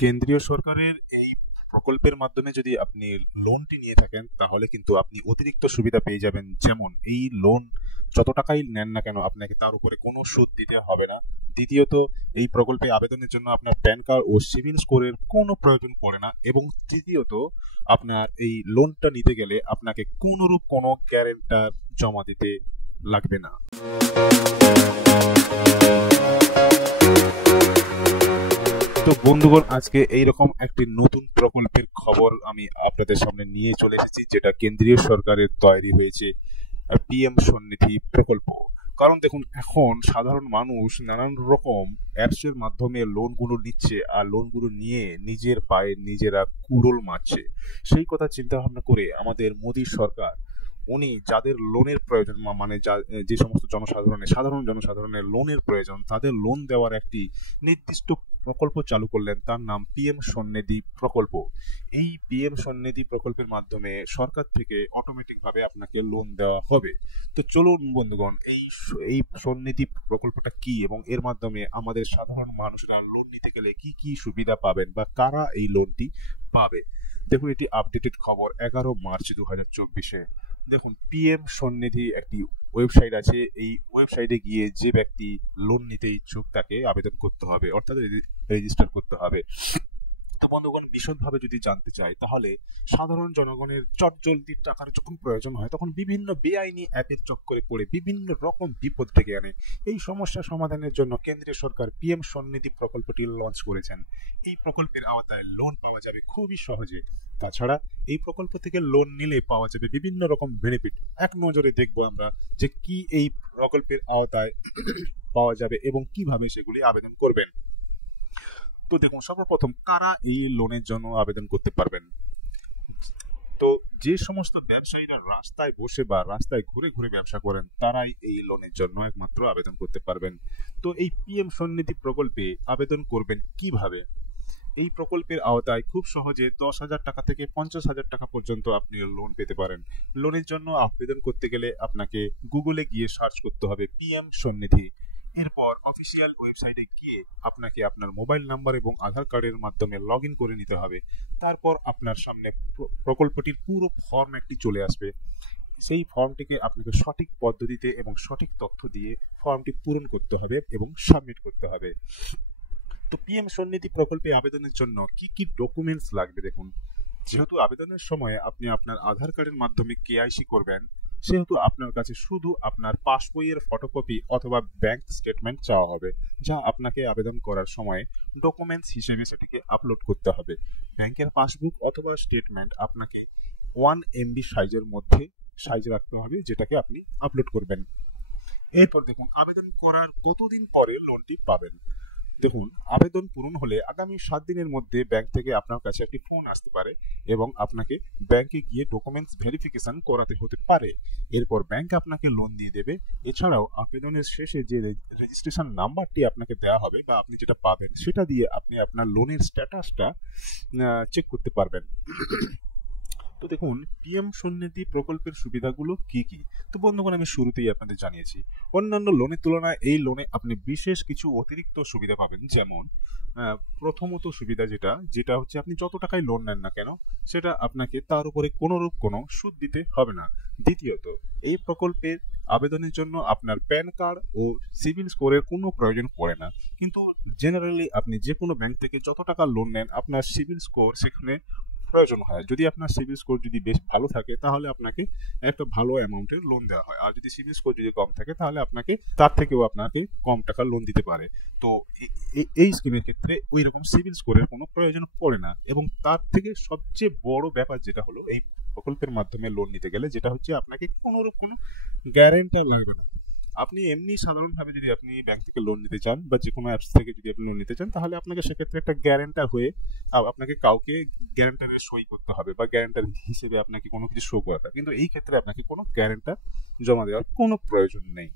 কেন্দ্রীয় সরকারের এই প্রকল্পের মাধ্যমে যদি আপনি লোনটি নিয়ে থাকেন তাহলে কিন্তু আপনি অতিরিক্ত সুবিধা পেয়ে যাবেন। যেমন এই লোন যত টাকাই নেন না কেন আপনাকে তার উপরে কোনো সুদ দিতে হবে না। দ্বিতীয়ত, এই প্রকল্পে আবেদনের জন্য আপনার প্যান কার্ড ও সিভিল স্কোরের কোনো প্রয়োজন পড়ে না। এবং তৃতীয়ত, আপনার এই লোনটা নিতে গেলে আপনাকে কোনোরূপ কোনো গ্যারেন্টার জমা দিতে লাগবে না। তো বন্ধুগণ, আজকে এইরকম একটি নতুন প্রকল্পের খবর আমি আপনাদের সামনে নিয়ে চলে এসেছি, যেটা কেন্দ্রীয় সরকারের তৈরি হয়েছে পিএম স্বনিধি প্রকল্প। কারণ দেখুন, এখন সাধারণ মানুষ নানান রকম অ্যাপসের মাধ্যমে লোনগুলো নিচ্ছে, আর লোনগুলো নিয়ে নিজের পায়ে নিজেরা কুড়োল মারছে। সেই কথা চিন্তা ভাবনা করে আমাদের মোদী সরকার, উনি যাদের লোনের প্রয়োজন, মানে যে সমস্ত সাধারণ জনসাধারণের লোনের প্রয়োজন, তাদের লোন দেওয়ার একটি নির্দিষ্ট প্রকল্প চালু করলেন। তার নাম পিএম স্বনিধি প্রকল্প। এই পিএম স্বনিধি প্রকল্পের মাধ্যমে সরকার থেকে অটোমেটিক ভাবে আপনাকে লোন দেওয়া হবে। তো চলুন বন্ধুগণ, এই স্বনিধি প্রকল্পটা কি এবং এর মাধ্যমে আমাদের সাধারণ মানুষরা লোন নিতে গেলে কি কি সুবিধা পাবেন বা কারা এই লোনটি পাবে। দেখুন, এটি আপডেটেড খবর 11 মার্চ 2024-এ। দেখুন, পিএম স্বনিধি একটি ওয়েবসাইট আছে। এই ওয়েবসাইটে গিয়ে যে ব্যক্তি লোন নিতে ইচ্ছুক তাকে আবেদন করতে হবে, অর্থাৎ রেজিস্টার করতে হবে। তো বন্ধুগণ, বিশদভাবে যদি জানতে চাই তাহলে সাধারণ জনগণের চটজলদি টাকার যখন প্রয়োজন হয় তখন বিভিন্ন বেআইনি অ্যাপের চক্করে পড়ে বিভিন্ন রকম বিপদ ডেকে আনে। এই সমস্যা সমাধানের জন্য কেন্দ্রীয় সরকার পিএম স্বনিধি প্রকল্পটি লঞ্চ করেছেন। এই প্রকল্পের আওতায় লোন পাওয়া যাবে খুবই সহজে। তাছাড়া এই প্রকল্প থেকে লোন নিলে পাওয়া যাবে বিভিন্ন রকম বেনিফিট। এক নজরে দেখবো আমরা যে কি এই প্রকল্পের আওতায় পাওয়া যাবে এবং কিভাবে সেগুলি আবেদন করবেন। তো দেখুন, সর্বপ্রথম কারা এই লোনের জন্য আবেদন করতে পারবেন। তো যে সমস্ত ব্যবসায়ীরা রাস্তায় বসে বা রাস্তায় ঘুরে ঘুরে ব্যবসা করেন, তারাই এই লোনের জন্য একমাত্র আবেদন করতে পারবেন। তো এই পিএম স্বনিধি প্রকল্পে আবেদন করবেন কিভাবে? এই প্রকল্পের আওতায় খুব সহজে 10,000 টাকা থেকে 50,000 টাকা পর্যন্ত আপনি লোন পেতে পারেন। লোনের জন্য আবেদন করতে গেলে আপনাকে গুগলে গিয়ে সার্চ করতে হবে পিএম স্বনিধি। এরপর অফিসিয়াল ওয়েবসাইটে গিয়ে আপনাকে আপনার মোবাইল নাম্বার এবং আধার কার্ডের মাধ্যমে লগ ইন করে নিতে হবে। তারপর আপনার সামনে প্রকল্পটির পুরো ফর্ম একটি চলে আসবে। সেই ফর্মটিকে আপনাকে সঠিক পদ্ধতিতে এবং সঠিক তথ্য দিয়ে ফর্মটি পূরণ করতে হবে এবং সাবমিট করতে হবে। তো পিএম স্বনিধি প্রকল্পে আবেদনের জন্য কি কি ডকুমেন্টস লাগবে দেখুন। যেহেতু আবেদনের সময় আপনি আপনার আধার কার্ডের মাধ্যমে কেআইসি করবেন, সেহেতু আপনার কাছে শুধু আপনার পাসবইয়ের ফটোকপি অথবা ব্যাংক স্টেটমেন্ট চাওয়া হবে, যা আপনাকে আবেদন করার সময় ডকুমেন্টস হিসেবে সেটিকে আপলোড করতে হবে। ব্যাংকের পাসবুক অথবা স্টেটমেন্ট আপনাকে 1 MB সাইজের মধ্যে সাইজ রাখতে হবে, যেটাকে আপনি আপলোড করবেন। এরপর দেখুন, আবেদন করার কতদিন পরে লোনটি পাবেন। দেখুন, আবেদন পূরণ হলে আগামী 7 দিনের মধ্যে ব্যাংক থেকে আপনার কাছে একটি ফোন আসতে পারে এবং আপনাকে ব্যাংকে গিয়ে ডকুমেন্টস ভেরিফিকেশন করাতে হতে পারে। এরপর ব্যাংক আপনাকে লোন দিয়ে দেবে। এছাড়াও আবেদনের শেষে যে রেজিস্ট্রেশন নাম্বারটি আপনাকে দেওয়া হবে বা আপনি যেটা পাবেন, সেটা দিয়ে আপনি আপনার লোনের স্ট্যাটাসটা চেক করতে পারবেন। তো দেখুন, পিএম স্বনিধি প্রকল্পের সুবিধাগুলো কি কি। তো বন্ধুগণ, আমি শুরুতেই আপনাদের জানিয়েছি, অন্যান্য লোনের তুলনায় এই লোনে আপনি বিশেষ কিছু অতিরিক্ত সুবিধা পাবেন। যেমন প্রথমত সুবিধা যেটা হচ্ছে, আপনি যত টাকায় লোন নেন না কেন সেটা আপনাকে তার উপরে কোনো সুদ দিতে হবে না। দ্বিতীয়ত, এই প্রকল্পের আবেদনের জন্য আপনার প্যান কার্ড ও সিভিল স্কোরের কোনো প্রয়োজন পড়ে না। কিন্তু জেনারেলি আপনি যে কোনো ব্যাংক থেকে যত টাকা লোন নেন, আপনার সিভিল স্কোর সেখানে প্রয়োজন হয়। যদি আপনার সিভিল স্কোর যদি বেশ ভালো থাকে তাহলে আপনাকে একটা ভালো অ্যামাউন্টের লোন দেওয়া হয়, আর যদি সিভিল স্কোর যদি কম থাকে তাহলে তার থেকেও আপনাকে কম টাকা লোন দিতে পারে। তো এই স্কিমের ক্ষেত্রে ওই রকম সিভিল স্কোরের কোনো প্রয়োজন পড়ে না। এবং তার থেকে সবচেয়ে বড় ব্যাপার যেটা হলো, এই প্রকল্পের মাধ্যমে লোন নিতে গেলে যেটা হচ্ছে, আপনাকে কোনো গ্যারান্টার লাগবে না। আপনি এমনি সাধারণভাবে যদি আপনি ব্যাংক থেকে লোন নিতে চান বা যে কোনো অ্যাপস থেকে যদি আপনি লোন নিতে চান, তাহলে আপনাকে সেক্ষেত্রে একটা গ্যারান্টার হয়ে আপনাকে কাউকে গ্যারান্টারের সই করতে হবে বা গ্যারান্টার হিসেবে আপনাকে কোনো কিছু শো করাতে হবে। কিন্তু এই ক্ষেত্রে আপনাকে কোনো গ্যারান্টার জমা দেওয়ার কোনো প্রয়োজন নেই।